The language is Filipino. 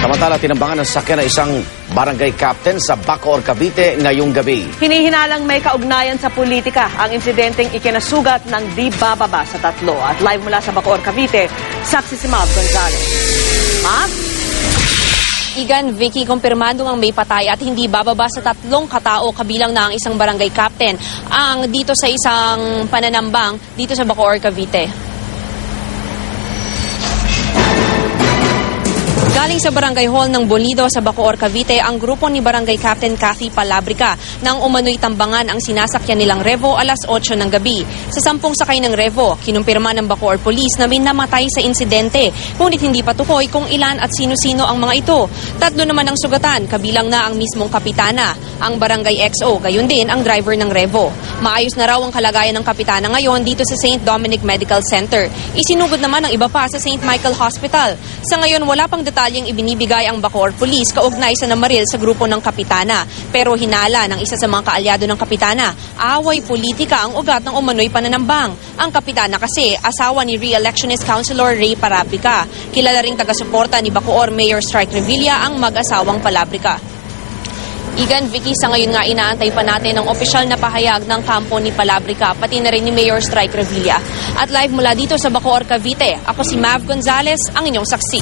Samantala, tinambangan ng sakyan ng isang barangay captain sa Bacoor, Cavite ngayong gabi. Hinihinalang may kaugnayan sa politika ang insidenteng ikinasugat ng di bababa sa 3. At live mula sa Bacoor, Cavite, saksi si Mav Gonzales. Mav? Igan, Vicky, kumpirmado ang may patay at hindi bababa sa 3 katao kabilang na ang isang barangay captain ang dito sa isang pananambang dito sa Bacoor, Cavite. Galing sa Barangay Hall ng Bolido sa Bacoor, Cavite ang grupo ni Barangay Captain Cathy Palabrica nang umano'y tambangan ang sinasakyan nilang Revo alas 8 ng gabi. Sa 10 sakay ng Revo, kinumpirma ng Bacoor Police na may namatay sa insidente, ngunit hindi patukoy kung ilan at sino-sino ang mga ito. 3 naman ang sugatan, kabilang na ang mismong kapitana, ang Barangay XO, gayon din ang driver ng Revo. Maayos na raw ang kalagayan ng kapitana ngayon dito sa St. Dominic Medical Center. Isinugod naman ang iba pa sa St. Michael Hospital. Sa ngayon, wala pang detalyeng ibinibigay ang Bacoor Police kaugnay sa namaril sa grupo ng kapitana. Pero hinala ng isa sa mga kaalyado ng kapitana, away politika ang ugat ng umano'y pananambang. Ang kapitana kasi, asawa ni re-electionist Councilor Ray Palabrica. Kilala ring taga-suporta ni Bacoor Mayor Strike Revilla ang mag-asawang Palabrica. Igan, Vicky, sa ngayon nga inaantay pa natin ang opisyal na pahayag ng kampo ni Palabrica, pati na rin ni Mayor Strike Revilla. At live mula dito sa Bacoor, Cavite, ako si Mav Gonzales, ang inyong saksi.